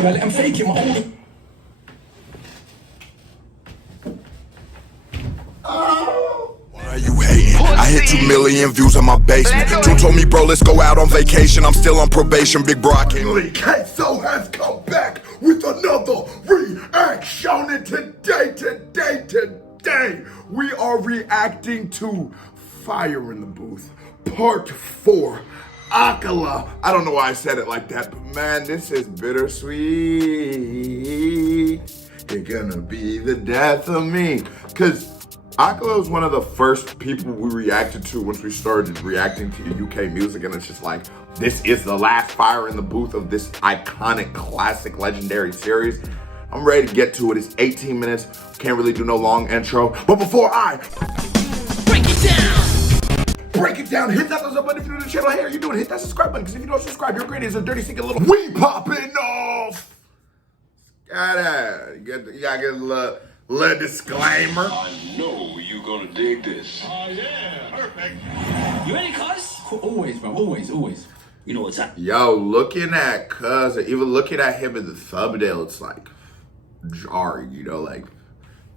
I let them fake it, my own. Why are you hating? I hit 2 million views on my basement. June told me, bro, let's go out on vacation. I'm still on probation, big bro, I can't leave. Queso has come back with another reaction. And today, we are reacting to Fire in the Booth, Part 4. Akala. I don't know why I said it like that, but man, this is bittersweet. You're gonna be the death of me. Cause Akala was one of the first people we reacted to once we started reacting to UK music, and it's just like, this is the last Fire in the Booth of this iconic, classic, legendary series. I'm ready to get to it. It's 18 minutes. Can't really do no long intro. But before I Break it down, hit that thumbs up button if you're new to the channel. Hey, are you doing? Hit that subscribe button, because if you don't subscribe, you're great as a dirty, stinking little. We popping off. You gotta get a little disclaimer. I know you're gonna dig this. Oh yeah, perfect. You ready, cuz? Always, bro, always. You know what's up. Yo, looking at cuz, even looking at him in the thumbnail, it's like jarring, you know, like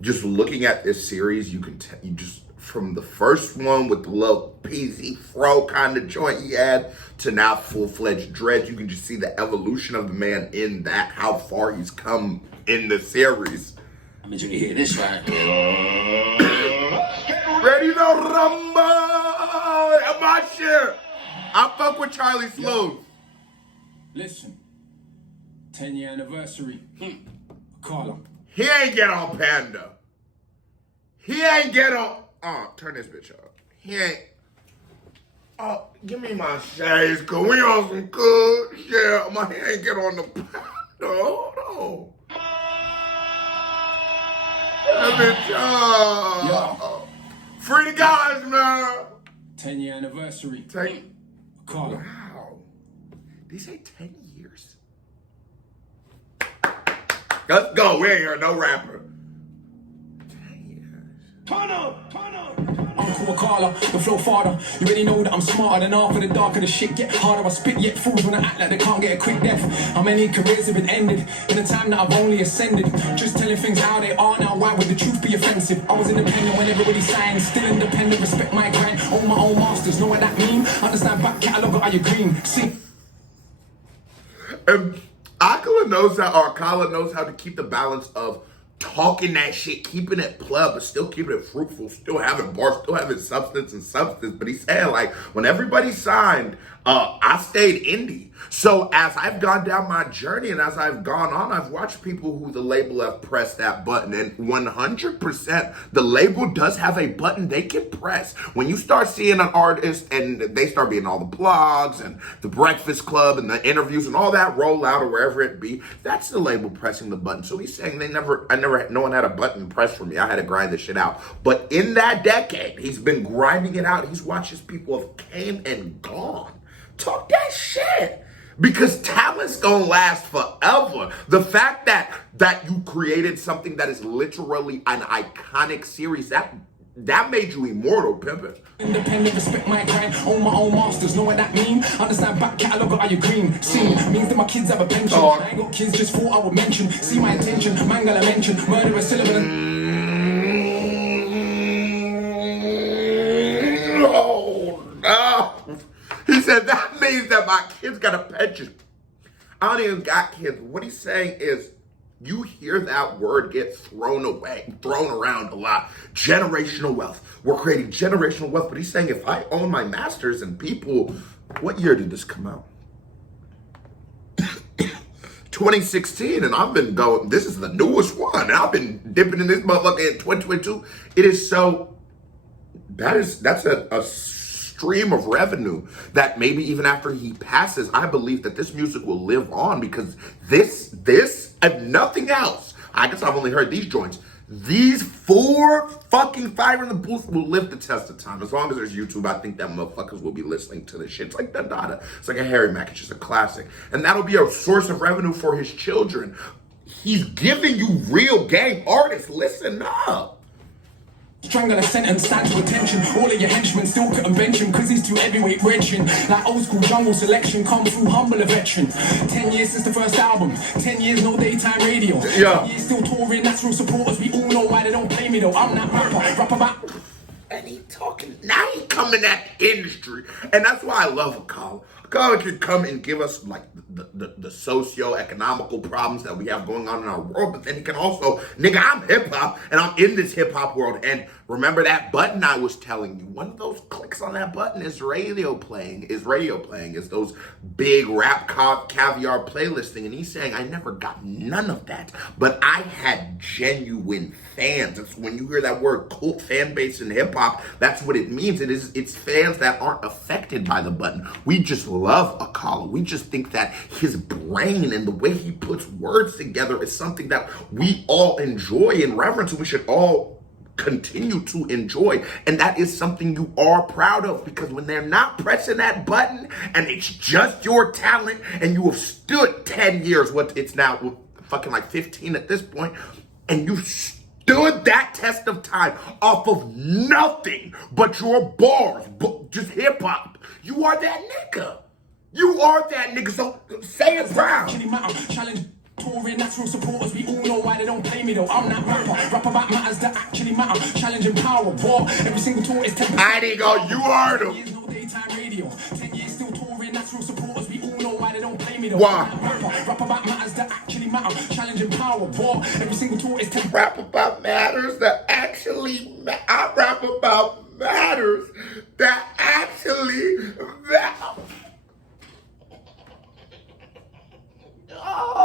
just looking at this series, you can tell, you just, from the first one with the little peasy fro kind of joint he had to now full-fledged dreads, you can just see the evolution of the man in that, how far he's come in the series. I mean, you hear this right? Ready to rumble! I'm not sure. I fuck with Charlie Sloan. Listen, 10-year anniversary. Akala. He ain't get on Panda. He ain't get on. Oh, turn this bitch up. He ain't. Oh, give me my shades, cause we on some good shit. My he ain't get on the Panda. Hold on. That bitch, free the guys, man. 10-year anniversary. Akala. Wow. Did he say 10 years? Let's go. We ain't heard no rapper. 10 years. Turn up. Uncle Akala, the flow farther. You already know that I'm smarter than half of the darker the shit get harder. I spit yet fools when I act like they can't get a quick death. How many careers have been ended in the time that I've only ascended? Just telling things how they are now. Why would the truth be offensive? I was independent when everybody signed. Still independent, respect my grind. Own my own masters, know what that mean? Understand back catalogue, are you green? See. And Akala knows how to keep the balance of talking that shit, keeping it plug, but still keeping it fruitful, still having bars, still having substance. But he's saying, like, when everybody signed, I stayed indie. So as I've gone down my journey and as I've gone on, I've watched people who the label have pressed that button, and 100% the label does have a button they can press. When you start seeing an artist and they start being all the blogs and the Breakfast Club and the interviews and all that roll out or wherever it be, that's the label pressing the button. So he's saying no one had a button pressed for me. I had to grind this shit out. But in that decade, he's been grinding it out. He's watched his people have came and gone. Talk that shit. Because talent's gonna last forever. The fact that you created something that is literally an iconic series, that made you immortal, pimpin'. Independent, respect my grind. Own my own masters, know what that mean? Understand back catalogue, are you green? See, means that my kids have a pension. I ain't got kids, just thought I would mention. See my intention, Mangala mention. Murder a syllable. Oh, no. He said, that means that my kids got a pension. I don't even got kids. What he's saying is, you hear that word get thrown around a lot. Generational wealth. We're creating generational wealth. But he's saying, if I own my masters and people, what year did this come out? 2016, and I've been going, this is the newest one. And I've been dipping in this motherfucker in 2022. It is so, that's a stream of revenue that maybe even after he passes, I believe that this music will live on, because this, if nothing else, I guess I've only heard these joints. These 4 fucking Fire in the Booth will live the test of time. As long as there's YouTube, I think that motherfuckers will be listening to this shit. It's like Dada. It's like a Harry Mack. It's just a classic. And that'll be a source of revenue for his children. He's giving you real game artists. Listen up. Strangle a sentence, stand to attention. All of your henchmen still couldn't bench him, cause he's too heavyweight wrenching. Like old school jungle selection, come through humble a veteran. 10 years since the first album, 10 years no daytime radio. Yeah. 10 years still touring, that's real supporters. We all know why they don't play me though. I'm that rap about. And he talking, now he coming at the industry. And that's why I love Akala. Akala can come and give us like the socio-economical problems that we have going on in our world, but then he can also, nigga, I'm hip-hop and I'm in this hip-hop world. And remember that button I was telling you, one of those clicks on that button is radio playing, is those big rap caviar playlisting. And he's saying, I never got none of that, but I had genuine fans. It's when you hear that word cult fan base in hip-hop, that's what it means. It's fans that aren't affected by the button. We just love Akala. We just think that his brain and the way he puts words together is something that we all enjoy and reverence, and we should all continue to enjoy. And that is something you are proud of, because when they're not pressing that button and it's just your talent and you have stood 10 years, what it's now fucking like 15 at this point, and you stood that test of time off of nothing but your bars, just hip hop, you are that nigga. You are that nigga, so say it proud. Challenge touring, natural supporters, we all know why they don't play me though. I'm that rap about matters that actually matter. Challenging power, war, every single tour is 10%. I didn't go, you heard him. 10 years, no daytime radio. 10 years still touring, natural supporters, we all know why they don't play me though. Why? Rap about matters that actually matter. Challenging power, war, every single tour is 10%. Rap about matters that actually I rap about matters that actually matter.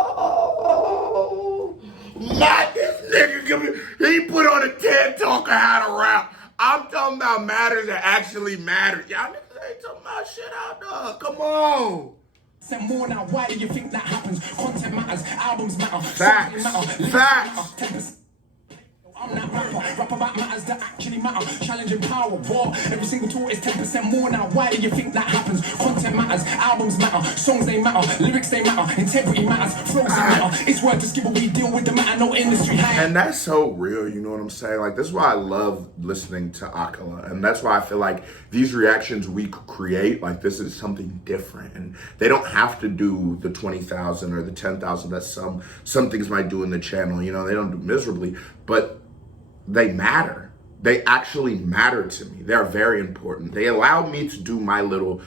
Oh, my, this nigga, he put on a TED Talk on how to rap. I'm talking about matters that actually matter. Y'all niggas ain't talking about shit out there. Come on. More now, why do you think that happens? Content matters, albums matter, Facts. Facts. I'm that rap about matters that actually matter. Challenging power, war, every single tour is 10% more now. Why do you think that happens? Content matters, albums matter, songs they matter, lyrics they matter, integrity matters, flows they matter. It's worth to skip what we deal with the matter, no industry high. And that's so real, you know what I'm saying? Like, this is why I love listening to Akala. And that's why I feel like these reactions we create, like, this is something different. And they don't have to do the 20,000 or the 10,000 that some things might do in the channel. You know, they don't do miserably, but they matter. They actually matter to me. They're very important. They allow me to do my little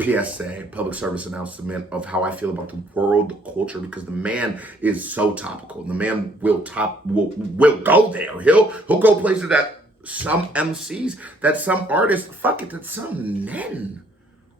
PSA, public service announcement, of how I feel about the world, the culture, because the man is so topical. The man will go there. He'll go places that some MCs, that some artists, that some men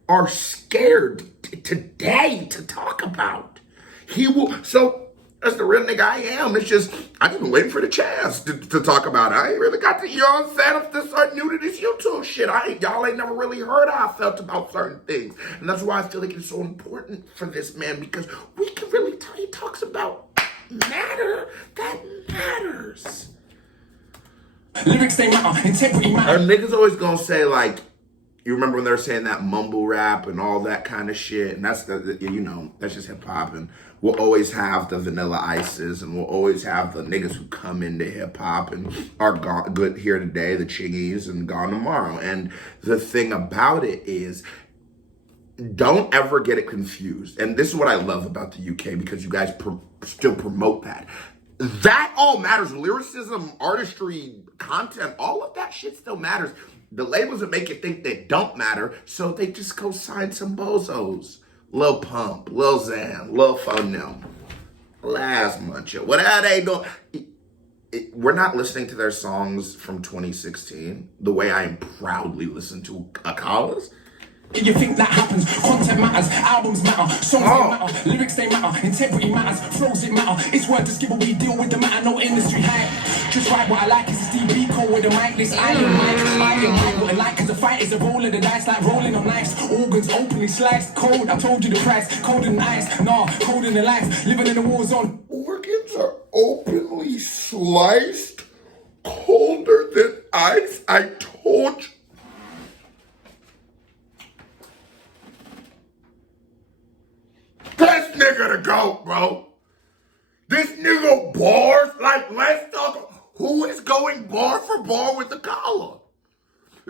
are scared today to talk about. He will, so that's the real nigga I am. It's just, I just been waiting for the chance to talk about it. I ain't really got to, you know what I'm saying? I'm just start new to this YouTube shit. Y'all ain't never really heard how I felt about certain things. And that's why I feel like it's so important for this man, because we can really tell he talks about matter that matters. Lyrics they matter, integrity matter. And niggas always gonna say, like, you remember when they were saying that mumble rap and all that kind of shit, and that's that's just hip hop. And we'll always have the Vanilla Ices, and we'll always have the niggas who come into hip hop and are good here today, the Chingies, and gone tomorrow. And the thing about it is, don't ever get it confused. And this is what I love about the UK, because you guys still promote that. That all matters. Lyricism, artistry, content, all of that shit still matters. The labels that make you think they don't matter, so they just go sign some bozos. Lil Pump, Lil Xan, Lil Phonem, Last Muncher, whatever they do. We're not listening to their songs from 2016 the way I am proudly listening to Akala's. You think that happens? Content matters, albums matter, songs they matter, lyrics they matter, integrity matters, flows it matter. It's worth to skip what we deal with the matter, no industry hype. Just write what I like is a Stevie Cole with a mic, this iron mic. What I like is a fight, is a roll of the dice, like rolling on knives. Organs openly sliced, cold, I told you the price, cold in the ice, nah, cold in the life, living in a war zone. Organs are openly sliced, colder than ice, I told you. This nigga the GOAT, bro. This nigga bars, like, let's talk. Who Who is going bar for bar with Akala?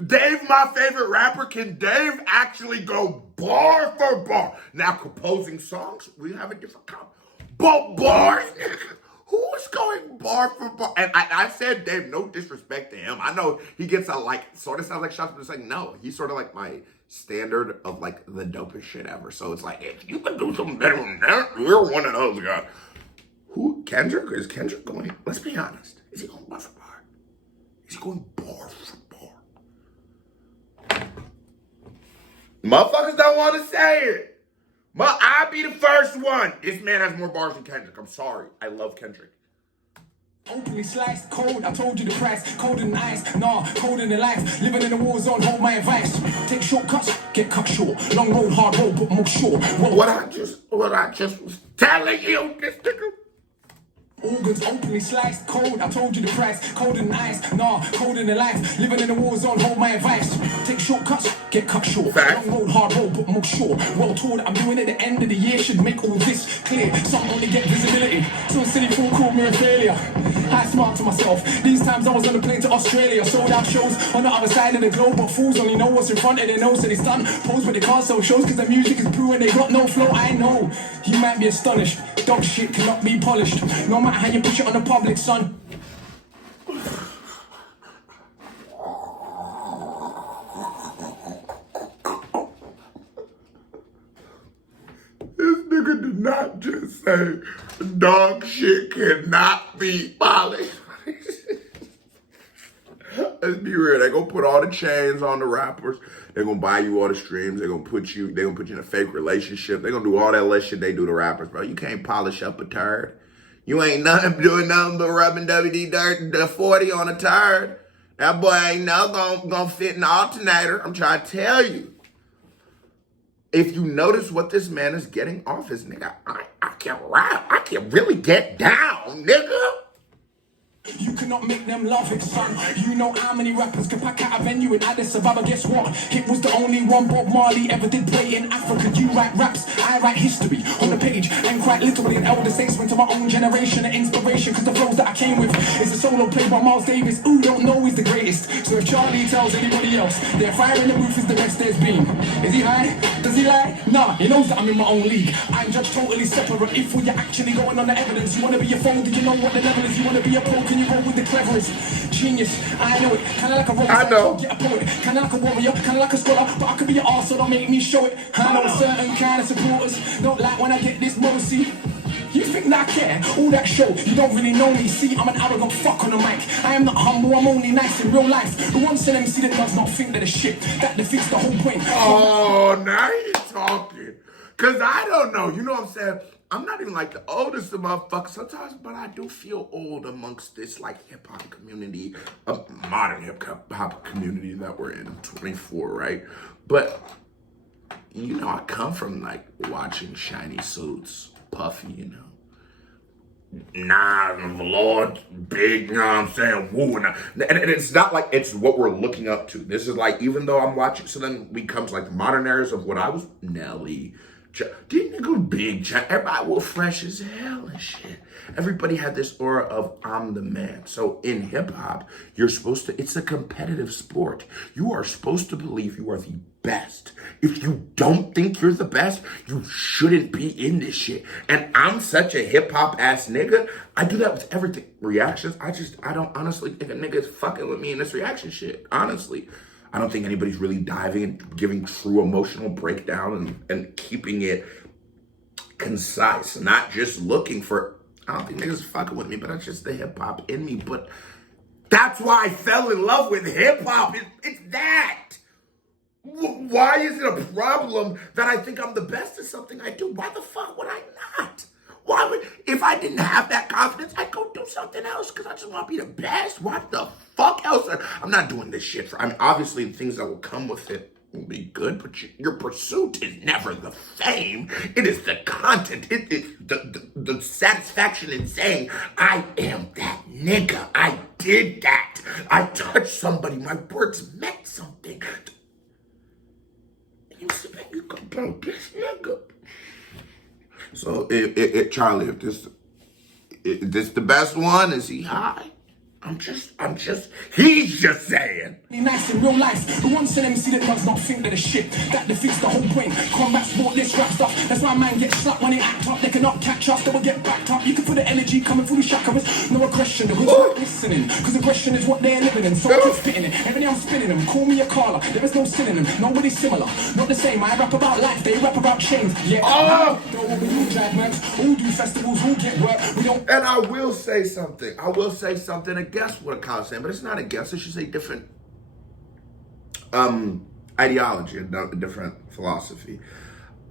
Dave, my favorite rapper, can Dave actually go bar for bar? Now, composing songs, we have a different comment. But bars, who is going bar for bar? And I said, Dave, no disrespect to him. I know he gets a, like, sort of sounds like shots, but it's like, no, he's sort of like my standard of, like, the dopest shit ever. So it's like, if you can do something better than that, you're one of those guys. Who, Kendrick? Is Kendrick going, let's be honest, is he going bar for bar? Is he going bar for bar? Motherfuckers don't want to say it. I'll be the first one. This man has more bars than Kendrick. I'm sorry. I love Kendrick. Openly sliced, cold, I told you the price. Cold in the ice, nah, cold in the life. Living in the war zone, hold my advice. Take shortcuts, get cut short. Long road, hard road, but more sure. What I just was telling you, this nigga. Organs openly sliced, cold, I told you the price. Cold in the ice, nah, cold in the life. Living in the war zone, hold my advice. Take shortcuts, get cut short. Fact. Long road, hard road, but more sure. Well told, I'm doing it at the end of the year. Should make all this clear. Some only get visibility. So silly fool called me a failure. I smart to myself. These times I was on a plane to Australia. Sold out shows on the other side of the globe. But fools only know what's in front of their nose. So they stun, pose but they can't sell shows. Cause the music is poo and they got no flow. I know, you might be astonished. Dog shit cannot be polished. No matter how you push it on the public, son. This nigga did not just say dog shit cannot be polished. Let's be real. They gonna put all the chains on the rappers. They're gonna buy you all the streams. They're gonna put you in a fake relationship. They're gonna do all that less shit they do to rappers, bro. You can't polish up a turd. You ain't doing nothing but rubbing WD dirt, the 40 on a turd. That boy ain't gonna fit in the alternator. I'm trying to tell you. If you notice what this man is getting off his nigga, I can rap. I can really get down, nigga. You cannot make them love it, son. You know how many rappers can pack out a venue in Addis Ababa. Guess what? It was the only one Bob Marley ever did play in Africa. You write raps, I write history on the page. I'm quite literally an elder statesman to my own generation. An inspiration, cause the flows that I came with is a solo play by Miles Davis. Who don't know he's the greatest. So if Charlie tells anybody else their fire in the roof is the best there's been. Is he high? Does he lie? Nah, he knows that I'm in my own league. I'm judged totally separate. If we're actually going on the evidence, you wanna be a phone, did you know what the level is? You wanna be a pro, can you roll with the cleverest? Genius, I know it. Kinda like a robot, I know. Get a poet. Kinda like a warrior, kinda like a scholar. But I could be an arse, so don't make me show it. I know a certain kind of supporters don't like when I get this modesty. You think that I care? All that show, you don't really know me. See, I'm an arrogant fuck on the mic. I am not humble, I'm only nice in real life. The one said MC that does not think that a shit, that defeats the whole point. Oh, now you talking. Cause I don't know. You know what I'm saying? I'm not even like the oldest of motherfuckers sometimes, but I do feel old amongst this like hip hop community, modern hip hop community that we're in. I'm 24, right? But you know, I come from like watching shiny suits, Puffy, you know. Nah, Lord, big, you know what I'm saying? Woo, and it's not like it's what we're looking up to. This is like, even though I'm watching, so then we come to like the modern eras of what I was, Nelly, didn't go big, everybody was fresh as hell and shit. Everybody had this aura of I'm the man. So in hip hop, you're supposed to, it's a competitive sport. You are supposed to believe you are the best. If you don't think you're the best, you shouldn't be in this shit. And I'm such a hip hop ass nigga. I do that with everything. Reactions, I don't honestly think a nigga is fucking with me in this reaction shit. Honestly. I don't think anybody's really diving and giving true emotional breakdown and keeping it concise. Not just looking for, I don't think niggas fucking with me, but that's just the hip hop in me. But that's why I fell in love with hip hop. It's that. Why is it a problem that I think I'm the best at something I do? Why the fuck would I not? Why would, if I didn't have that confidence, I'd go do something else because I just want to be the best. What the fuck else? I'm not doing this shit for, I mean, obviously the things that will come with it will be good, but your pursuit is never the fame. It is the content. It is the satisfaction in saying, I am that nigga. I did that. I touched somebody. My words meant something. And you sit back, you go, bro, this nigga. So, Charlie, if this the best one, is he high? he's just saying. Nice in real life, the one said MC that does not think that the shit that defeats the whole point. Combat sport, this rap stuff. That's why man gets slapped when they act up. They cannot catch us, they will get backed up. You can feel the energy coming through the chakras. No aggression, the words are listening. Because aggression is what they're living in. So I keep spitting it. Every day I'm spinning them. Call me Akala. There is no synonym. Nobody similar. Not the same. I rap about life. They rap about change. Yeah. Don't all be new drag mercs. All do festivals. All get work. We don't. And I will say something. Against what Akala's saying, but it's not against. It's just a different ideology, a different philosophy.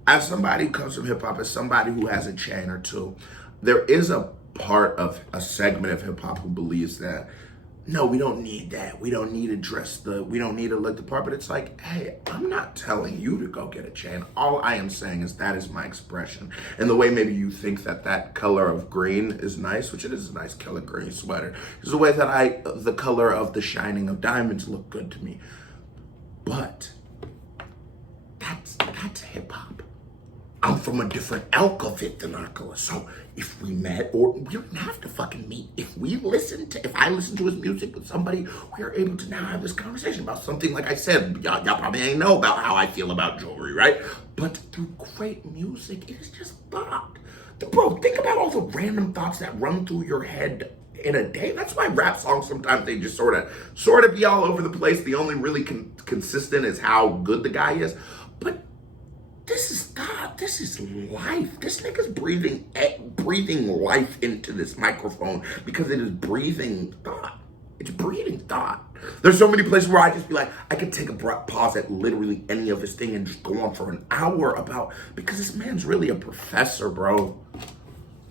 As somebody who comes from hip hop, as somebody who has a chain or two, there is a part of a segment of hip hop who believes that no, we don't need that. We don't need to we don't need to look the part. But it's like, hey, I'm not telling you to go get a chain. All I am saying is that is my expression. And the way maybe you think that color of green is nice, which it is a nice color green sweater, is the way that the color of the shining of diamonds look good to me. But that's hip hop. I'm from a different elk of it than Akala. So if we met, or we don't have to fucking meet, if I listen to his music with somebody, we're able to now have this conversation about something, like I said, y'all probably ain't know about how I feel about jewelry, right? But through great music, it is just thought. Bro, think about all the random thoughts that run through your head in a day. That's why rap songs sometimes they just sort of be all over the place. The only really consistent is how good the guy is. But this is thought. This is life. This nigga's breathing life into this microphone because it is breathing thought. It's breathing thought. There's so many places where I just be like, I could take a pause at literally any of his thing and just go on for an hour because this man's really a professor, bro.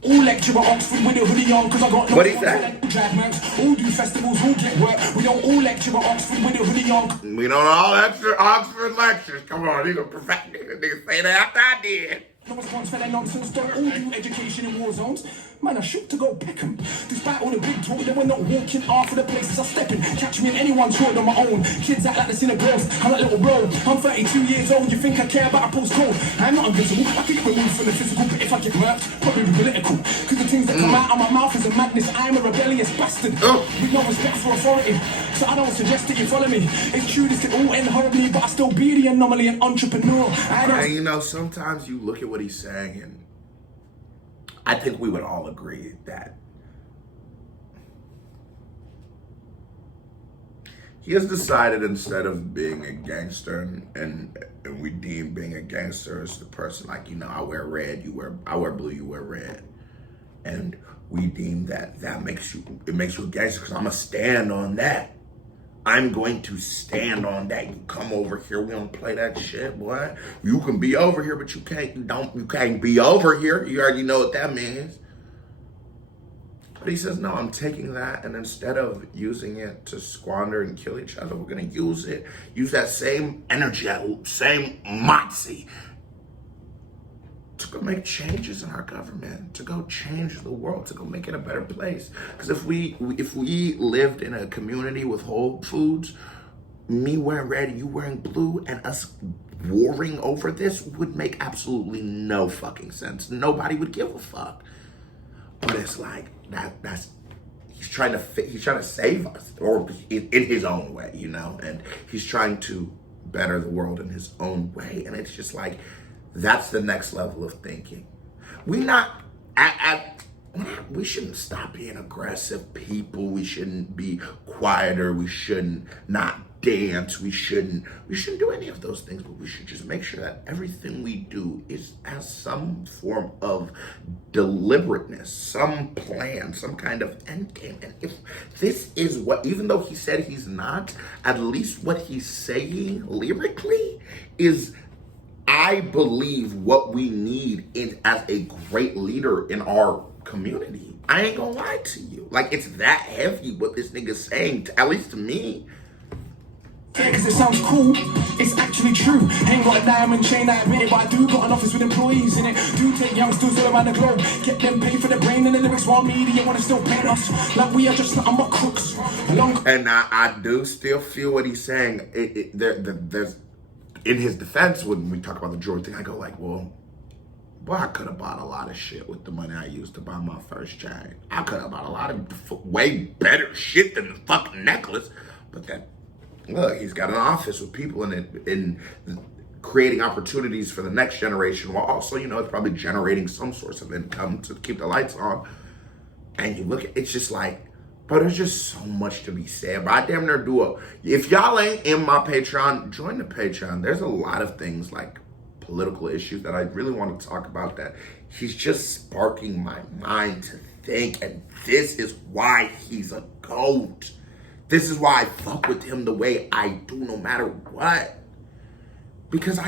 All lecture at Oxford with a hoodie on, cause I got no What is that? drag mercs. All do festivals, all get work. We don't all lecture at Oxford with a hoodie on. We don't all lecture Oxford lectures. Come on, he's a professor. Nigga say that after I did. No response for that nonsense. Don't all do education in war zones. Man, I shoot to go pick 'em. Despite all the big talk, they were not walking after the places I step in. Catch me in anyone's hood on my own. Kids act like they seen a ghost. I'm like little bro. I'm 32 years old. You think I care about a postcode? I'm not invisible. I can get removed from the physical, but if I get murked, probably be political. Cause the things that come out of my mouth is a madness. I'm a rebellious bastard. With no respect for authority. So I don't suggest that you follow me. It's true this could all end horribly, but I still be the anomaly and entrepreneur. And sometimes you look at what he's saying and I think we would all agree that he has decided, instead of being a gangster, and we deem being a gangster as the person like, I wear red, I wear blue, you wear red. And we deem that makes you a gangster because I'm going to stand on that. I'm going to stand on that. You come over here, we don't play that shit, boy. You can be over here, but you can't be over here. You already know what that means. But he says, no, I'm taking that, and instead of using it to squander and kill each other, we're going to use that same energy, that same moxie to go make changes in our government, to go change the world, to go make it a better place. Because if we lived in a community with Whole Foods, me wearing red, you wearing blue, and us warring over this would make absolutely no fucking sense. Nobody would give a fuck. But it's like that's he's trying to save us, or in his own way, and he's trying to better the world in his own way, and it's just like that's the next level of thinking. We shouldn't stop being aggressive people. We shouldn't be quieter. We shouldn't not dance. We shouldn't do any of those things, but we should just make sure that everything we do has some form of deliberateness, some plan, some kind of end game. And if this is what, even though he said he's not, at least what he's saying lyrically is, I believe, what we need as a great leader in our community. I ain't gonna lie to you. Like, it's that heavy what this nigga's saying, at least to me. Yeah, cause it sounds cool, it's actually true. Ain't got a diamond chain, I admit it, but I do got an office with employees in it. Do take youngsters all around the globe, get them paid for the brain and the lyrics, while media wanna still paint us like we are just nothing but crooks. And I do still feel what he's saying. There's in his defense, when we talk about the jewelry thing, I go like, well, Boy, I could have bought a lot of shit with the money I used to buy my first chain. I could have bought a lot of way better shit than the fucking necklace. But that, look, he's got an office with people in it, in creating opportunities for the next generation, while also, you know, it's probably generating some source of income to keep the lights on. And you look at, it's just like, bro, there's just so much to be said. But I damn near do a, if y'all ain't in my Patreon, join the Patreon. There's a lot of things like political issues that I really want to talk about that he's just sparking my mind to think. And this is why he's a GOAT. This is why I fuck with him the way I do, no matter what. Because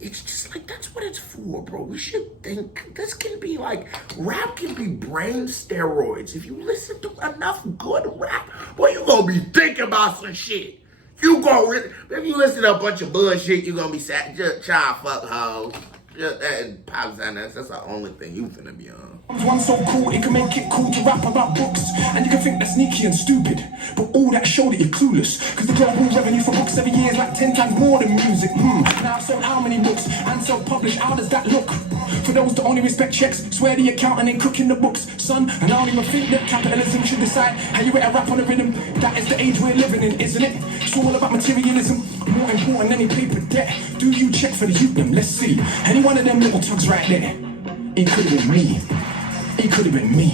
it's just like, that's what it's for, bro. We should think, this can be like, rap can be brain steroids. If you listen to enough good rap, boy, you gonna be thinking about some shit. If you listen to a bunch of bullshit, you gonna be sad, just trying to fuck hoes. That's the only thing you finna be on. One so cool, it can make it cool to rap about books. And you can think that's sneaky and stupid, but all that show that you're clueless. Cause the global revenue for books every year is like 10 times more than music. Now I've sold how many books and self-published, how does that look? For those that only respect checks, swear the accountant ain't cooking the books, son. And I don't even think that capitalism should decide how you rate a rap on a rhythm. That is the age we're living in, isn't it? It's all about materialism, more important than any paper debt. Do you check for the youth them? Let's see. Any one of them little tugs right there, it could have been me. It could have been me.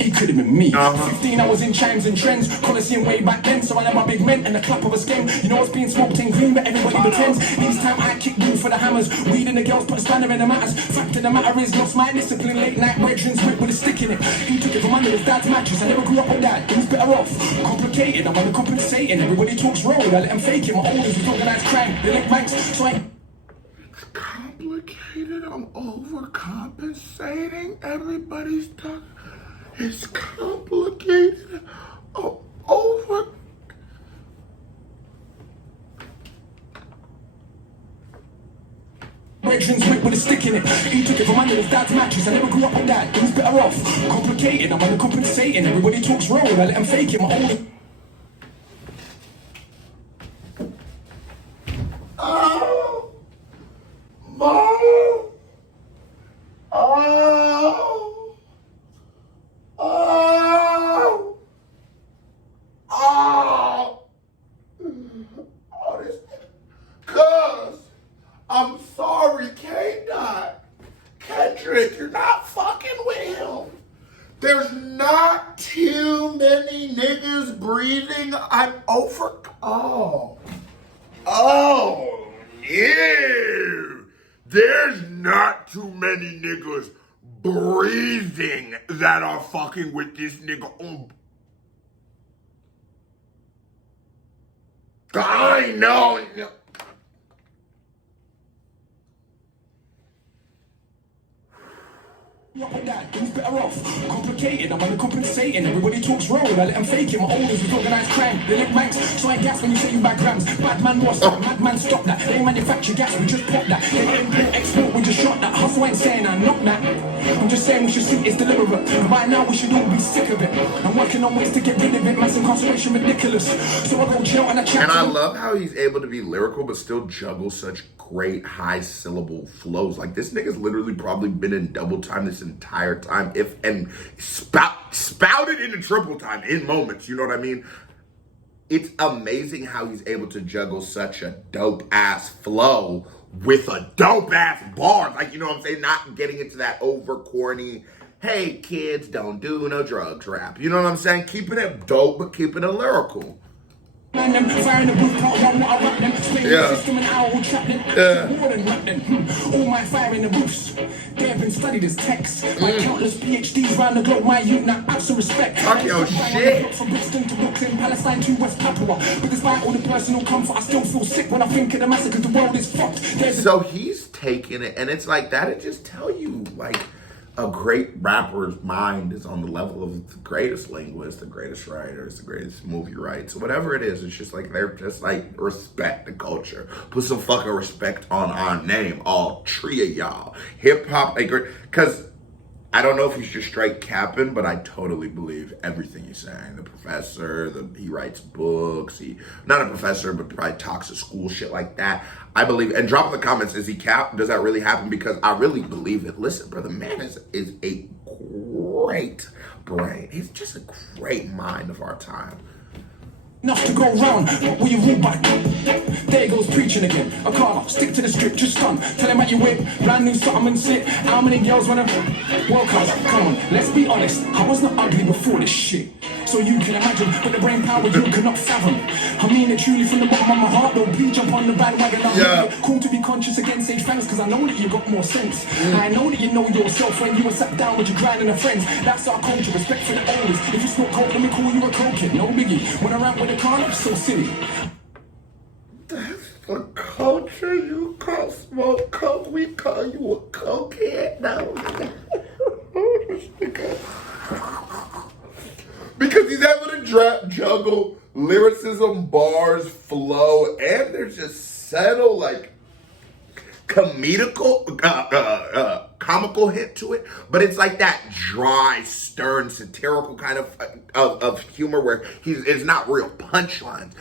It could have been me. 15, I was in chimes and trends, Coliseum way back then, so I let my big men and the clap of a skin. You know what's being smoked in green, but everybody pretends. This time I kick you for the hammers, weed in the girls, put a spanner in the matters. Fact of the matter is, lost my discipline, late night veterans whip with a stick in it. He took it from under his dad's mattress, I never grew up with that, who's better off? Complicated, I'm undercompensating, everybody talks road, I let them fake it, my oldest was organized crime, they link banks, so I... Complicated, I'm overcompensating, everybody's done. It's complicated. Oh, over. Veterans whip with a stick in it. He took it from under his dad's mattress. I never grew up with that. Who's better off? Complicated. I'm undercompensating. Everybody talks road. I let them fake it. My oldest. Oh, Mom. Oh. Oh. Oh. Oh, this. Cuz. I'm sorry, K-Dot. Kendrick, you're not fucking with him. There's not too many niggas breathing. I'm over. Oh. Oh, yeah. There's not too many niggas breathing that are fucking with this nigga. Oh. I know. Who's better off? Complicated, I'm undercompensating. Everybody talks road, I let them fake it. My oldest was organized crime. They lick ranks, so I gas when you say you buy grams. Bad man lost that, madman stop that. They manufacture gas, we just pop that. They import, export, we just shot that. Hustle ain't saying I knock that. I'm just saying we should see it's deliberate. And by now we should all be sick of it. I'm working on ways to get rid of it. Mass incarceration ridiculous. So I go chill and I chat. And I love how he's able to be lyrical but still juggle such great high syllable flows. Like, this nigga's literally probably been in double time this entire time, spouted into triple time in moments, you know what I mean? It's amazing how he's able to juggle such a dope ass flow with a dope ass bar. Like, you know what I'm saying? Not getting into that over corny, hey kids, don't do no drugs rap. You know what I'm saying? Keeping it dope but keeping it lyrical. Fire in the booth, part one, what I rap them. Explain the system and how I will trap them. More than rap them. All my fire in the booths. They have been studied as texts. Like countless PhDs round the globe, my youth, now absolute respect. Talk your shit. From Brixton to Brooklyn, Palestine to West Papua. But despite all the personal comfort, I still feel sick when I think of the massacre. The world is fucked. So he's taking it, and it's like, that'll just tell you, like, a great rapper's mind is on the level of the greatest linguist, the greatest writers, the greatest movie writers, whatever it is. It's just like, they're just like, respect the culture. Put some fucking respect on our name, all three of y'all. Hip hop, because I don't know if he's just straight capping, but I totally believe everything he's saying. The professor, he writes books. He not a professor, but probably talks to school shit like that. I believe. And drop in the comments: is he cap? Does that really happen? Because I really believe it. Listen, brother, man is a great brain. He's just a great mind of our time. Enough to go round, what will you rule by? There goes preaching again. Akala, stick to the script, just stun. Tell him at your whip, brand new something and sit. How many girls wanna welcome? Come on, let's be honest. I was not ugly before this shit. So you can imagine, but the brain power you cannot fathom. I mean it truly from the bottom of my heart. Don't please jump on the bandwagon. I'm cool to be conscious against age thanks, cause I know that you got more sense. I know that you know yourself when you were sat down with your grinding and friends. That's our culture, respect for the elders. If you smoke coke, let me call you a cokehead. No biggie. When I rap with a car, I'm so silly. That's the culture. You can't smoke coke. We call you a cokehead now. Because he's able to juggle lyricism, bars, flow, and there's just subtle, like, comical hit to it, but it's like that dry, stern, satirical kind of humor where it's not real punchlines.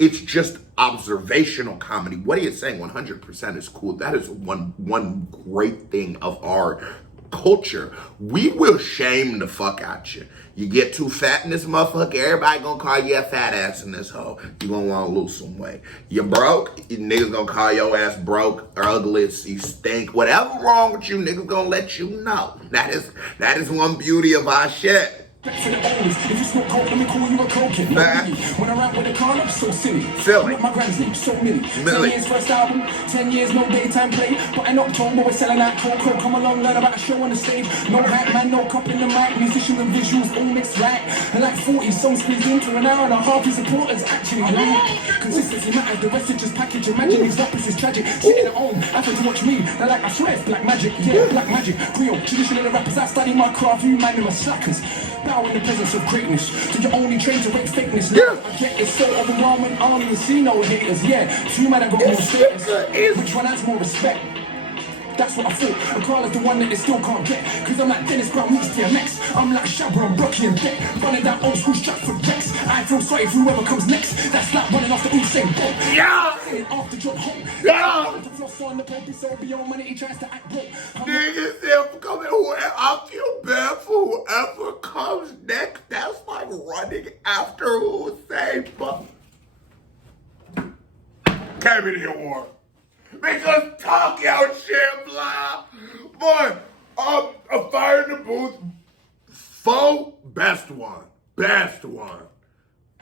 It's just observational comedy. What he is saying 100% is cool. That is one great thing of our culture. We will shame the fuck out you. You get too fat in this motherfucker, everybody gonna call you a fat ass in this hoe. You gonna wanna lose some weight. You broke, you niggas gonna call your ass broke or ugly, you stink. Whatever wrong with you, niggas gonna let you know. That is one beauty of our shit. For the oldest, if you smoke coke, let me call you a cokehead. When I rap with a car, I'm so silly. My grand's name, so Millie. 10 years first album, 10 years no daytime play. But in October we're selling out coke. Come along, learn about a show on the stage. No hype man, no cup in the mic. Musicians and visuals all mixed right. And like 40 songs squeezed into an hour and a half. His supporters actually like consistency matters. The rest is just package. Imagine these rappers is tragic. Sitting at home, after to watch me. They're like, I swear it's black magic. Yeah, black magic. Creole, traditional the rappers. I study my craft. You man, are slackers. Bow in the presence of greatness. So you're only trained to rate fakeness. I get it's so overwhelming. I don't even see no haters. Yeah, few men have got more status. Which one has more respect? That's what I thought. Akala's the one that they still can't get. Cause I'm like Dennis Brown meets DMX. I'm like Shabba and Rocky and Beck. Running down old school Stratford Rex. I feel sorry for whoever comes next. That's like running off the Usain Bolt. Yeah! After John Holt. Yeah! The floss on the pulpit so beyond money he tries to act broke. Niggas there coming. I feel bad for whoever comes next. That's like running after Usain Bolt. Can't be the award. Because talk your shit, blah. Boy, a fire in the booth. Best one.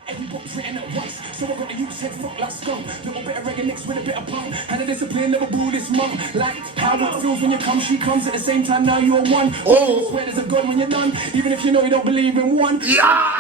Every book's written at once, so I gotta use head fuck like scum. Little bit of reggae mixed with a bit of punk. And the discipline never blew this month. Like how it feels when you come, she comes at the same time. Now you're one. Oh, swear there's a God when you're done, even if you know you don't believe in one. Yeah.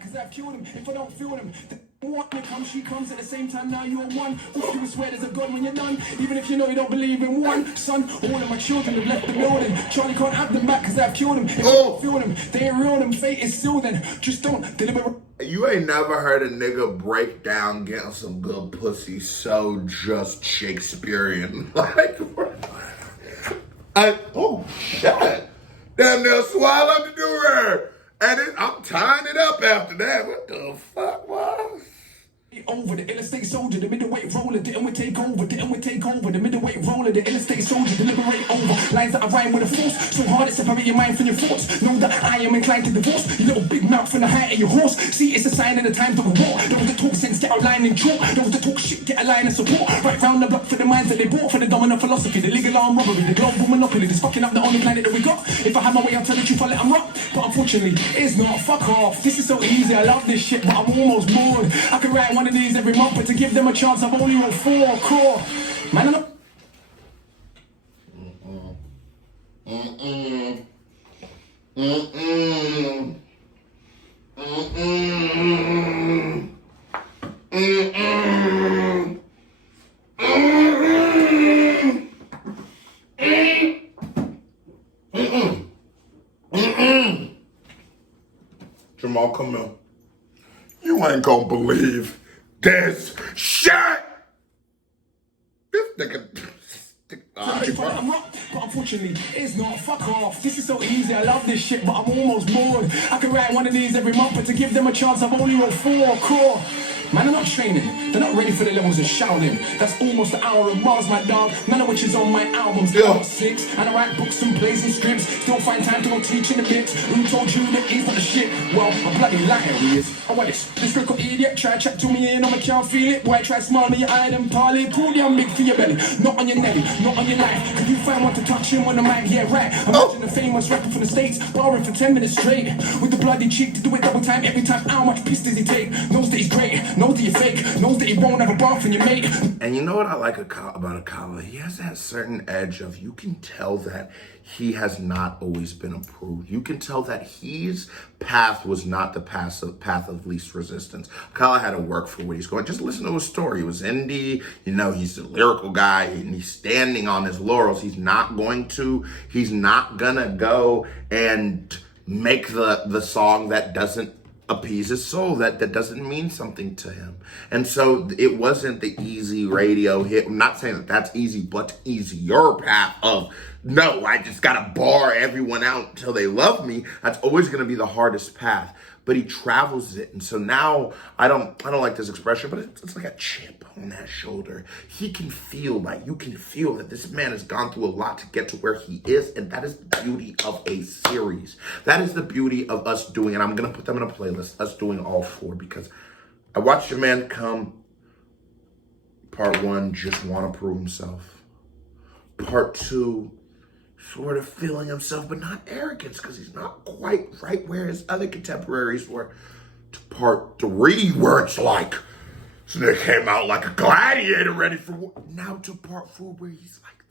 Cause I've killed him if I don't feel him. When you come, she comes at the same time. Now you're one. You swear there's a God when you're done, even if you know you don't believe in one. Son, all of my children have left the building. Charlie can't have them back cause I've killed him. If I don't feel them, they ain't real. Them fate is still then. Just don't deliver. You ain't never heard a nigga break down getting some good pussy so just Shakespearean. Like, oh shit. Damn near swallowed the do-rag. And I'm tying it up after that. What the fuck, was? Over the interstate soldier, the middleweight roller, didn't we take over? The middleweight roller, the interstate soldier, deliberate over. Lines that I rhyme with a force, so hard it separate your mind from your thoughts. Know that I am inclined to divorce, your little big mouth from the height of your horse. See, it's a sign of the times of a war. Don't to talk sense, get a line in chalk. Don't to talk shit, get a line of support. Right round the block for the minds that they bought, for the dominant philosophy, the legal armed robbery, the global monopoly, this fucking up the only planet that we got. If I had my way, I'll tell the truth, I'll let them rock. But unfortunately, it's not. Fuck off. This is so easy, I love this shit, but I'm almost bored. I could write one of these every month, but to give them a chance, I've only wrote 4 core. Man, I'm not. Jamal, come in. You ain't gonna believe this shit. This nigga. I'm unfortunately, it's not. Fuck off. This is so easy. I love this shit, but I'm almost bored. I could write one of these every month, but to give them a chance, I've only wrote 4 core. Man, they're not training. They're not ready for the levels of shouting. That's almost an hour of bars, my dog. None of which is on my albums. Still got 6, and I write books and plays and scripts. Still find time to go teach in the bits. Who told you that he's not the shit? Well, a bloody liar he is. Oh, what is this little idiot? Try chat to me and I can't feel it. Why try smile me your eye and parley? Pull down big for your belly. Not on your nelly, not on your life. Could you find one to touch him on the mic? Yeah, right. Imagine the famous rapper from the States, barring for 10 minutes straight. With the bloody cheek to do it double time every time. How much piss does he take? Knows that he's great, knows that you're fake, knows that he won't have a bath in your mate. And you know what I like about Akala? He has that certain edge of, you can tell that he has not always been approved. You can tell that his path was not the path of least resistance. Akala had to work for what he's going. Just listen to his story. He was indie, you know, he's a lyrical guy and he's standing on his laurels. He's not gonna go and make the song that doesn't appease his soul, that doesn't mean something to him. And so it wasn't the easy radio hit. I'm not saying that that's easy, but easier path of, no, I just gotta bar everyone out until they love me. That's always gonna be the hardest path. But he travels it. And so now, I don't like this expression, but it's like a chip on that shoulder. He can feel, like, you can feel that this man has gone through a lot to get to where he is. And that is the beauty of a series. That is the beauty of us doing, and I'm gonna put them in a playlist, us doing all 4, because I watched a man come, part 1, just wanna prove himself. Part 2, sort of feeling himself, but not arrogance, because he's not quite right where his other contemporaries were. To part 3, where it's like, so they came out like a gladiator ready for war. Now to part 4, where he's like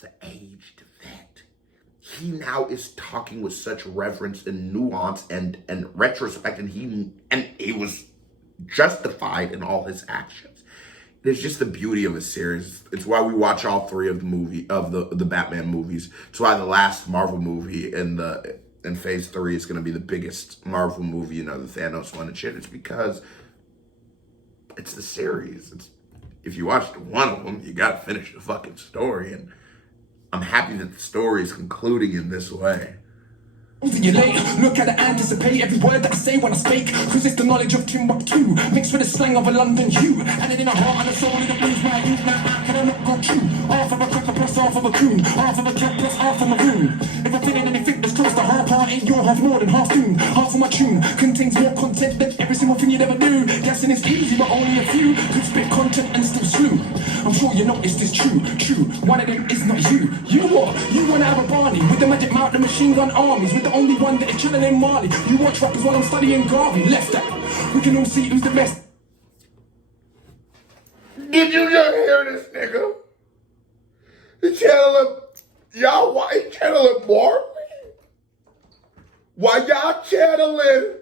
the aged vet. He now is talking with such reverence and nuance and retrospect, and he was justified in all his actions. It's just the beauty of a series. It's why we watch all 3 of the Batman movies. It's why the last Marvel movie in Phase 3 is going to be the biggest Marvel movie, you know, the Thanos one and shit. It's because it's the series. If you watched one of them, you got to finish the fucking story. And I'm happy that the story is concluding in this way. You're late. Look at it, anticipate every word that I say when I speak, cause it's the knowledge of Timbuktu mixed with the slang of a London hue, and it in a heart and a soul in the blues. My youth, now how can I not go true? Half of a cracker plus half of a coon, half of a cat plus half of a maroon. If I'm feeling anything that's close to half part, ain't your half more than half tune. Half of my tune contains more content than every single thing you'd ever do. Guessing it's easy, but only a few could spit content and still slew. I'm sure you noticed this true. One of them is not you. You what? You wanna have a Barney with the magic mount, the machine gun armies, with the only one that is chilling in Mali. You watch rappers while I'm studying Garvey. Left that. We can all see who's the best. Did you just hear this nigga? He channeling, y'all, why he channeling Marley? Why y'all channeling?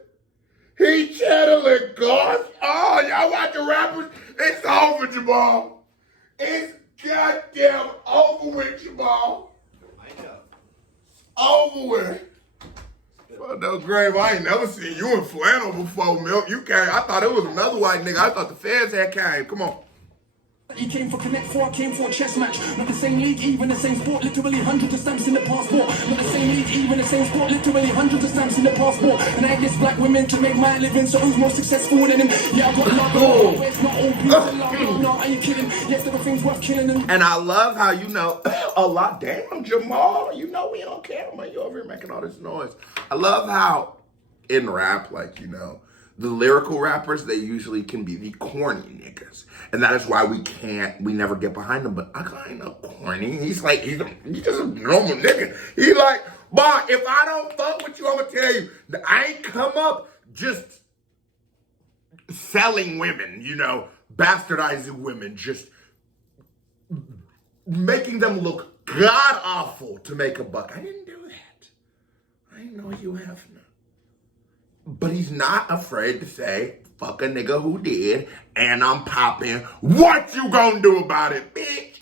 He channeling God? Oh, y'all watching rappers? It's over, Jamal. It's goddamn over with, Jamal. I know. Over with. Well, no, Grave, I ain't never seen you in flannel before, Milk. You came, I thought it was another white nigga. I thought the feds had came. Come on. He came for Connect 4, came for a chess match. Not the same league, even the same sport. Literally hundreds of stamps in the passport. Not the same league, even the same sport. Literally hundreds of stamps in the passport. And I guess black women to make my living. So who's more successful than him? Yeah, I got love. It's not all people. No, are you kidding? Yes, there are things worth killing them. And I love how, you know, a lot. Damn, Jamal. You know we on camera. You over here making all this noise. I love how in rap, like, you know, the lyrical rappers, they usually can be the corny niggas. And that is why we never get behind them. But Akala ain't no corny. He's just a normal nigga. He like, but if I don't fuck with you, I'm gonna tell you, I ain't come up just selling women, you know, bastardizing women, just making them look god-awful to make a buck. I didn't do that. I didn't know you have no. But he's not afraid to say, fuck a nigga who did, and I'm popping. What you gonna do about it, bitch?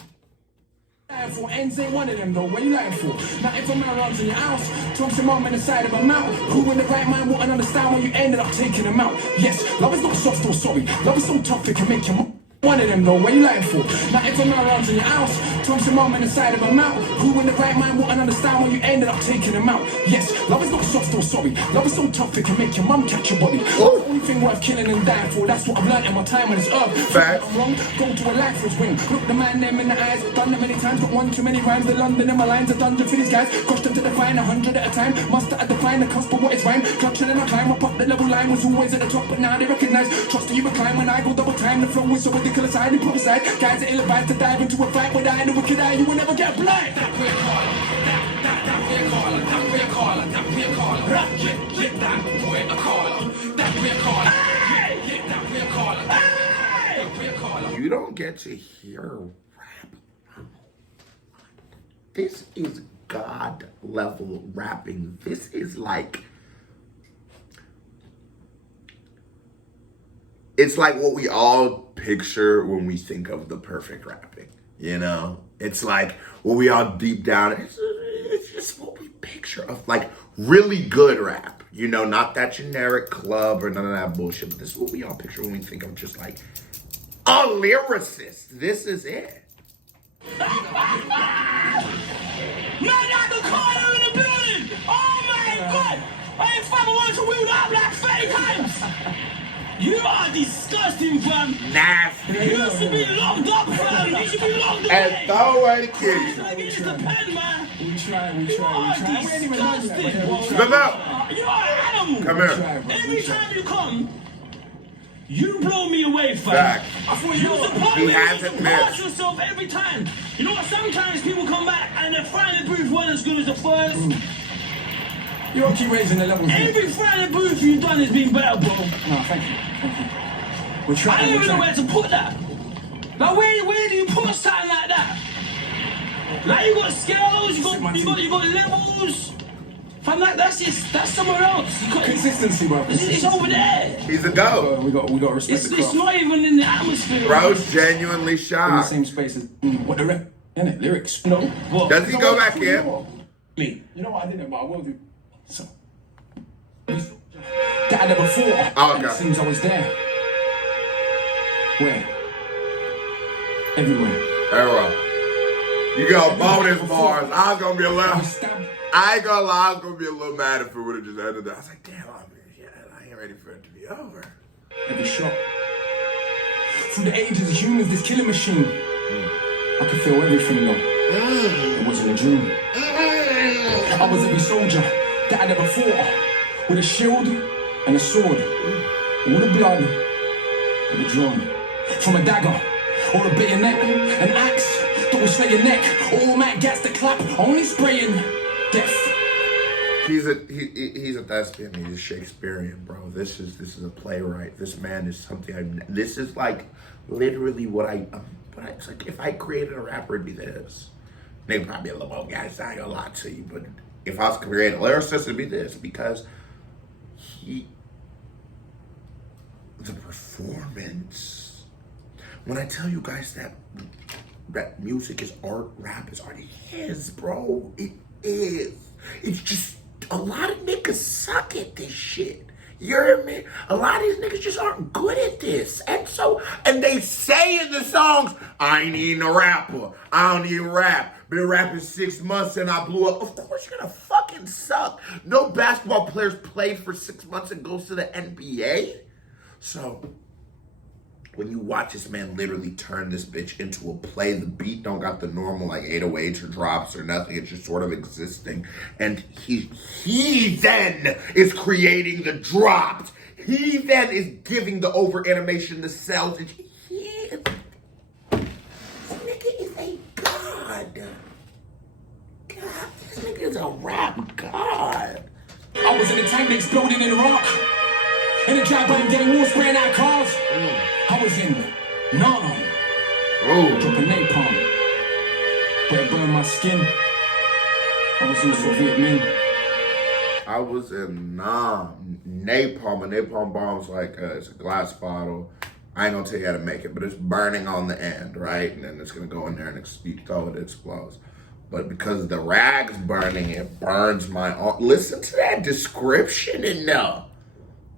For ends ain't one of them though, what you lying for? Now if a man runs in your house, talks your mom in the side of a mouth, who in the right mind wouldn't understand when you ended up taking them out? Yes, love is not soft or sorry, love is so tough it can make you one of them though, what you lying for? Now if a man runs in your house, Throws your mom in the side of a mouth. Who in the right mind wouldn't understand when you ended up taking them out? Yes, love is not soft or sorry. Love is so tough it can make your mum catch your body. The only thing worth killing and dying for, that's what I've learned in my time on this earth. Facts. I'm wrong, go to a life for his wing. Look the man them in the eyes, done it many times, got one too many rhymes. The London in my lines, a dungeon for these guys. Crushed them to define 100 at a time. Master at define the cusp of what is rhyme. Clutching and I climb up the level line was always at the top, but now they recognize. Trust you recline when I go double time. The flow is so ridiculous, I improvised. Guys are ill-advised to dive into a fight with I and the wicked eye. You will never get blind. That way caller, that way caller, that way caller, that way caller. Get that way a caller, that way caller. Get that way caller, that way caller. You don't get to hear rap. This is God level rapping. This is like, it's like what we all picture when we think of the perfect rapping, you know? It's like what we all deep down, it's just what we picture of like really good rap, you know, not that generic club or none of that bullshit, but this is what we all picture when we think of just like a lyricist. This is it. Man, out the corner in the building! Oh my God! I ain't fucking want to wheel up like 30 times! You are disgusting, fam! Nasty. You should be locked up, fam! You should be locked up! And throw away the kids. It's the pen, man! We try. You are disgusting! Come out. You are an animal! Come here. Every time you come, you blow me away, fam! Back. I thought you support He me, hasn't you support missed. yourself every time! You know what, sometimes people come back and their final booth wasn't as good as the first. You all keep raising the levels. Every final booth you've done has been better, bro. No, thank you. We're I trying. don't even know where to put that. Like, where do you put something like that? Like, you got scales, you got levels. Fam, like, that's somewhere else. You got, Consistency, bro. it's over there. He's a goat. We got to respect the It's craft. not even in the atmosphere. Bro's genuinely In the shocked. same space as what the rap, innit? Lyrics. No. What? Does he go back in? Me. You know what? I didn't, but I will do. So. That I never thought. Oh, And it okay. seems I was there. Where? Everywhere. Era. You got bonus bars. I was gonna be a I little. was stabbed. I ain't gonna lie. I was gonna be a little mad if it would have just ended. I was like, damn, I ain't ready for it to be over. Every shot. Through the ages of humans, this killing machine. I could feel everything though. It wasn't a dream. I was every soldier that I never fought. With a shield and a sword. All the blood and the drum. From a dagger or a bayonet, an axe that will slay your neck. All Matt gets the clap, only spraying death. He's a thespian. He's a Shakespearean, bro. This is a playwright. This man is something. This is like literally what I. It's like if I created a rapper, it'd be this. They'd probably be a little more guys. I ain't gonna lie to you, but if I was creating a lyricist, it'd be this because the performance. When I tell you guys that music is art, rap is art, it is, bro. It is. It's just a lot of niggas suck at this shit. You hear me? A lot of these niggas just aren't good at this. And they say in the songs, I ain't even a rapper. I don't even rap. Been rapping 6 months and I blew up. Of course you're gonna fucking suck. No basketball players played for 6 months and goes to the NBA. So, when you watch this man literally turn this bitch into a play, the beat don't got the normal like 808s or drops or nothing. It's just sort of existing. And he then is creating the drops. He then is giving the over animation, the cells. And this nigga is a god. God, this nigga is a rap god. I was in a tank that exploded in Iraq. In a job by getting war spraying out cars. I was in Nam. Dropping napalm. But it burned my skin. I was in the Soviet Min. I was in napalm. A napalm bomb's like it's a glass bottle. I ain't gonna tell you how to make it, but it's burning on the end, right? And then it's gonna go in there and you throw it, it explodes. But because the rag's burning, it burns my arm. Listen to that description in there.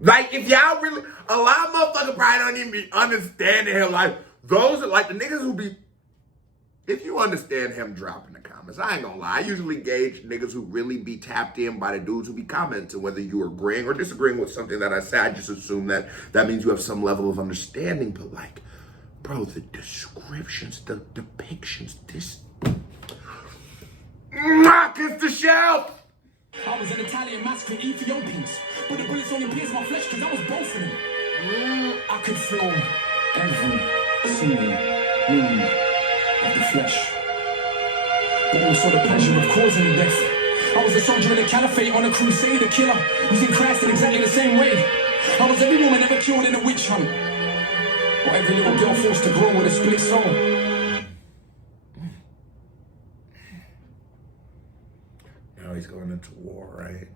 Like, if y'all really, a lot of motherfuckers probably don't even be understanding here. Like, those are like the niggas who be If you understand him, drop in the comments. I ain't gonna lie. I usually gauge niggas who really be tapped in by the dudes who be commenting, whether you're agreeing or disagreeing with something that I say. I just assume that that means you have some level of understanding. But like, bro, the descriptions, the depictions, this knock is the shelf. I was an Italian massacre Ethiopians, but the bullets only pierced my flesh because I was both of them. I could flow every single wound of the flesh, but also the pleasure of causing the death. I was a soldier in the caliphate on a crusade, a killer, using Christ in exactly the same way. I was every woman ever killed in a witch hunt, or every little girl forced to grow with a split soul. Now he's going into war, right?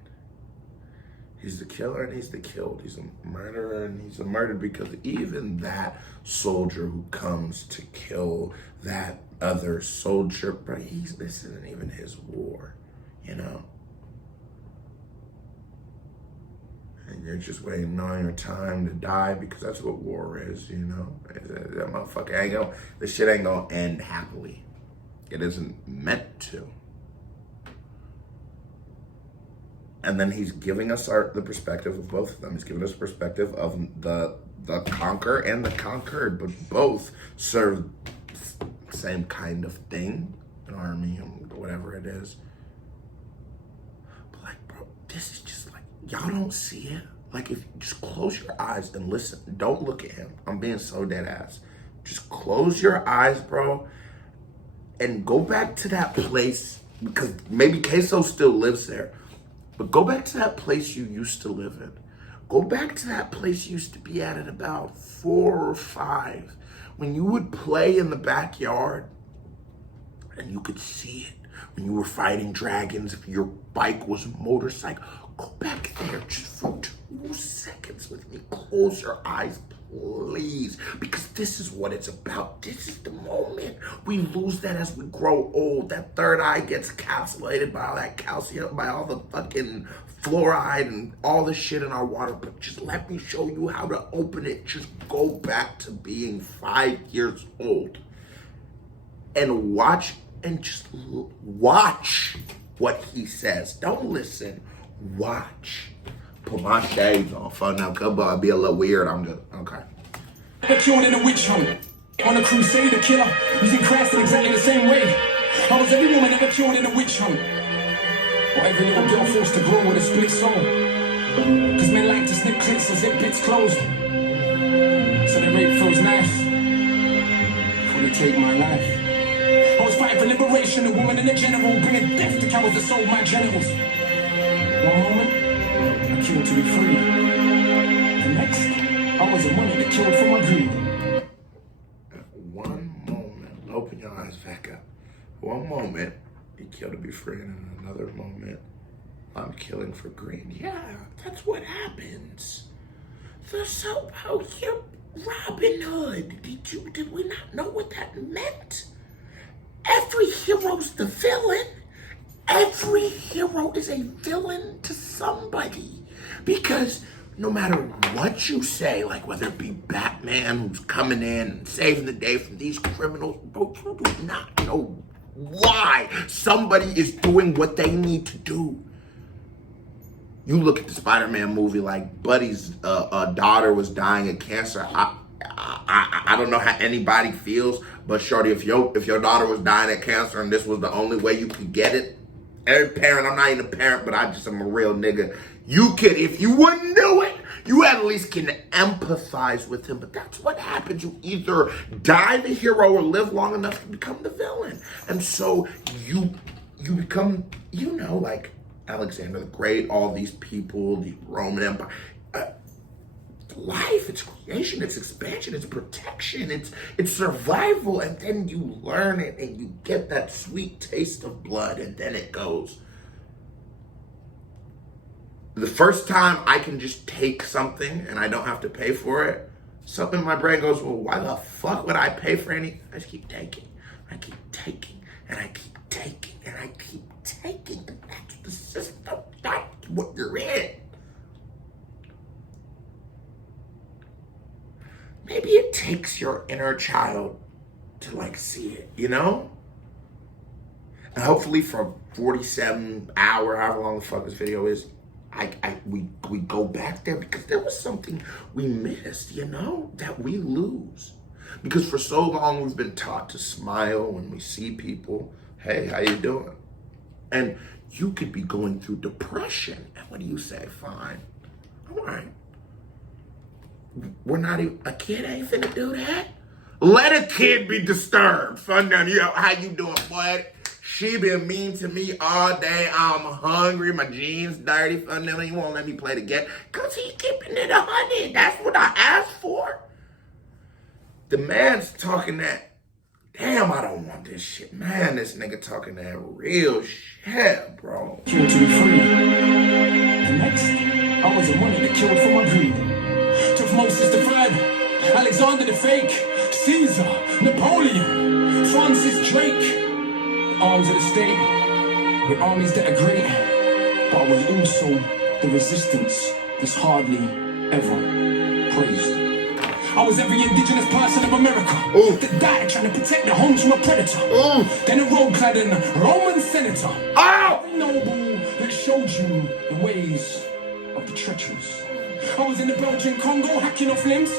He's the killer and he's the killed. He's a murderer and he's a murdered, because even that soldier who comes to kill that other soldier, but this isn't even his war, you know? And you're just waiting on your time to die, because that's what war is, you know? That motherfucker ain't gonna, this shit ain't gonna end happily. It isn't meant to. And then he's giving us the perspective of both of them. He's giving us a perspective of the conqueror and the conquered, but both serve the same kind of thing, an army, or whatever it is. But like, bro, this is just like, y'all don't see it. Like, if you just close your eyes and listen, don't look at him. I'm being so dead ass. Just close your eyes, bro, and go back to that place, because maybe Queso still lives there. But go back to that place you used to live in. Go back to that place you used to be at about 4 or 5, when you would play in the backyard and you could see it, when you were fighting dragons, if your bike was a motorcycle. Go back there just for 2 seconds with me. Close your eyes, please, because this is what it's about. This is the moment. We lose that as we grow old. That third eye gets calculated by all that calcium, by all the fucking fluoride and all the shit in our water. But just let me show you how to open it. Just go back to being 5 years old and watch, and just watch what he says. Don't listen. Watch. Put my shades on. Fun now, come on. Be a little weird. I'm just okay. Ever killed in a witch hunt, on a crusade, a killer, using Christ in exactly the same way. I was every woman ever killed in a witch hunt, or every little girl forced to grow with a split soul. Cause men like to snip clits or zip bits closed, so the rape feels nice before they take my life. I was fighting for liberation, a woman and a general, bringing death to cowards that sold my genitals. One moment, I killed to be free. The next, I was a woman that killed for my greed. One moment, open your eyes back up. One moment, you kill to be free, and in another moment, I'm killing for greed. Yeah, that's what happens. So, oh, you're Robin Hood. Did we not know what that meant? Every hero's the villain. Every hero is a villain to somebody, because no matter what you say, like whether it be Batman who's coming in and saving the day from these criminals, bro, you do not know why somebody is doing what they need to do. You look at the Spider-Man movie, like Buddy's daughter was dying of cancer. I don't know how anybody feels, but shorty, if your daughter was dying of cancer and this was the only way you could get it, every parent, I'm not even a parent, but I just am a real nigga. You could, if you wouldn't do it, you at least can empathize with him. But that's what happens. You either die the hero or live long enough to become the villain. And so you become, you know, like Alexander the Great, all these people, the Roman Empire. Life, it's creation, it's expansion, it's protection, it's survival, and then you learn it and you get that sweet taste of blood, and then it goes. The first time I can just take something and I don't have to pay for it, something in my brain goes, well, why the fuck would I pay for anything? I just keep taking. I keep taking, and I keep taking, and I keep taking. That's the system. That's what you're in. Maybe it takes your inner child to like see it, you know? And hopefully for 47 hours, however long the fuck this video is, we go back there because there was something we missed, you know, that we lose. Because for so long we've been taught to smile when we see people. Hey, how you doing? And you could be going through depression. And what do you say? Fine. All right. We're not even, a kid ain't finna do that. Let a kid be disturbed. Fun down here. How you doing, boy? She been mean to me all day. I'm hungry. My jeans dirty. Fun down. He won't let me play the game. Cause he keeping it 100. That's what I asked for. The man's talking that, damn, I don't want this shit. Man, this nigga talking that real shit, bro. Killed to be free. The next, I was the one that killed for my greed. Took Moses the Third, Alexander the Fake, Caesar, Napoleon, Francis Drake. Arms of the state, with armies that are great. But I was also the resistance that's hardly ever praised. I was every indigenous person of America that died trying to protect their homes from a predator. Then a road-clad Roman senator. Every noble that showed you the ways of the treacherous. I was in the Belgian Congo hacking off limbs.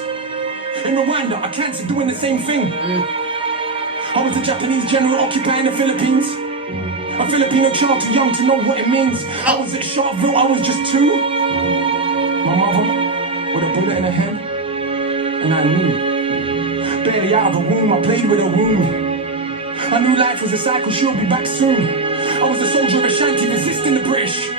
In Rwanda, a cancer doing the same thing. I was a Japanese general occupying the Philippines. A Filipino child too young to know what it means. I was at Sharpeville, I was just 2. My mother with a bullet in her head. And I knew, barely out of a womb, I played with a wound. I knew life was a cycle, she'll be back soon. I was a soldier of Ashanti resisting the British,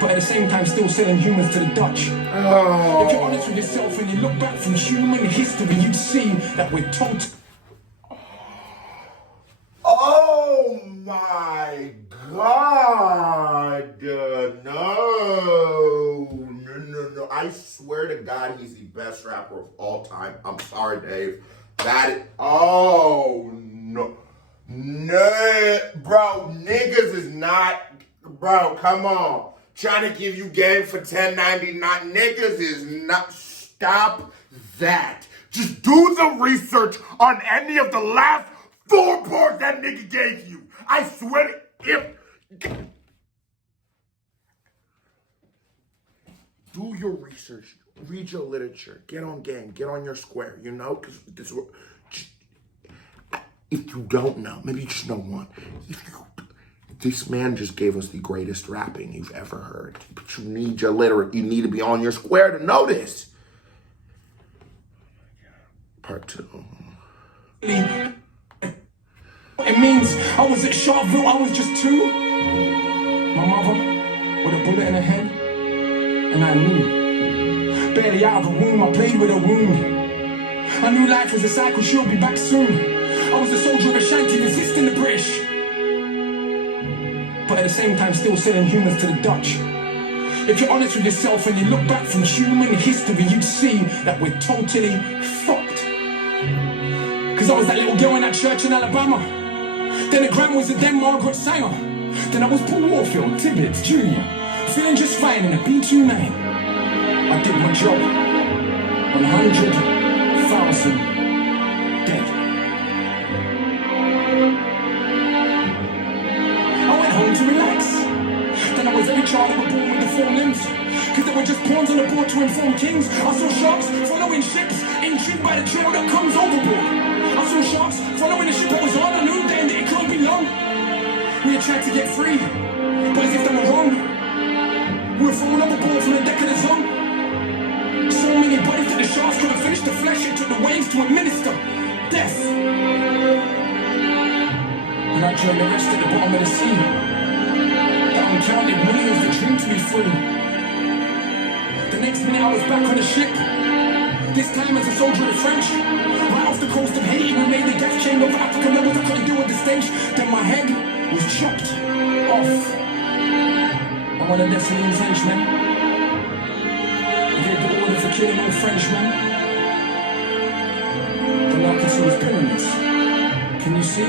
but at the same time still selling humans to the Dutch. If you're honest with yourself and you look back from human history, you'd see that we're told. Oh my God, no. I swear to God, he's the best rapper of all time. I'm sorry, Dave. Oh, no. No, bro, niggas is not, bro, come on. Trying to give you game for $10.99. Niggas is not, stop that. Just do the research on any of the last 4 bars that nigga gave you. I swear to, do your research, read your literature, get on game, get on your square, you know? Because if you don't know, maybe you just know one. This man just gave us the greatest rapping you've ever heard. But you need your literate, you need to be on your square to know this. Part 2. It means I was at Sharpeville, I was just 2. My mother with a bullet in her head. And I knew, barely out of a womb, I played with a wound. I knew life was a cycle, she'll be back soon. I was a soldier of Ashanti resisting the British, but at the same time still selling humans to the Dutch. If you're honest with yourself and you look back from human history, you'd see that we're totally fucked. Cause I was that little girl in that church in Alabama. Then the Grand was then Margaret Sanger. Then I was Paul Warfield, Tibbetts, Jr. Feeling just fine in a B29. I did my job. 100,000 dead. I went home to relax. Then I was every child who was born with the 4 limbs. Cause they were just pawns on the board to inform kings. I saw sharks following ships, intrigued by the trail that comes overboard. I saw sharks following the ship I was on. I knew then that it can't be long. We had tried to get free, but as if they were wrong. We were thrown overboard from the deck of the zone. So many bodies that the sharks couldn't finish the flesh. It took the waves to administer death. And I joined the rest at the bottom of the sea. The uncounted millions that dreamed to be free. The next minute I was back on the ship. This time as a soldier of the French. Right off the coast of Haiti, we made the death chamber of African levels. I couldn't deal with the stench. Then my head was chopped off. One of Destiny's henchmen. He gave the order for killing all Frenchmen. Then I could see his pyramids. Can you see?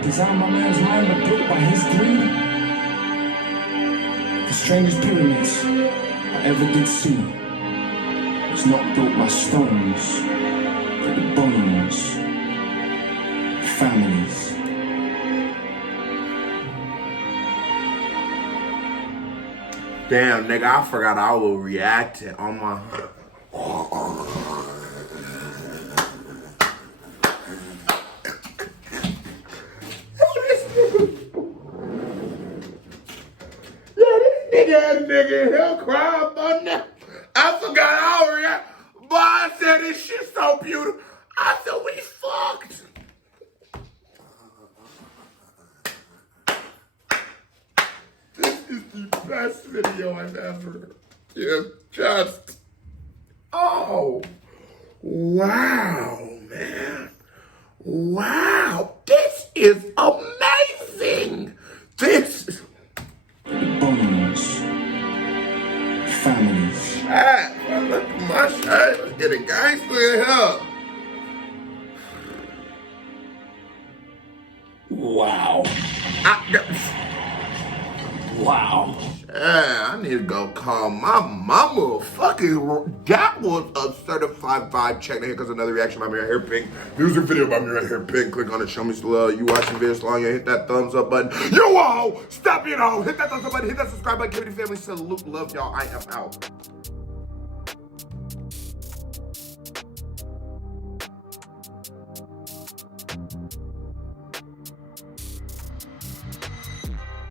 Designed by man's mind but built by his greed. The strangest pyramids I ever did see. It's not built by stones, but the bones families. Damn, nigga, I forgot I will react it on my... Nigga, he'll cry about that. I forgot I react. But I said this shit so beautiful. I said we fucked. This is the best video I've ever just. Oh, wow, man. Wow, this is amazing. This is. Bones. Families. Ah, look at my shit. Let's get a gangster in here. Wow. Wow. Yeah, I need to go call my mama. Fucking, that was a certified vibe check. Here comes another reaction by me right here, Pink. Music video by me right here, Pink. Click on it, show me some love. You watching videos long, you hit that thumbs up button. You all, stop it all. Hit that thumbs up button, hit that subscribe button, give me the family salute. Love y'all, I am out.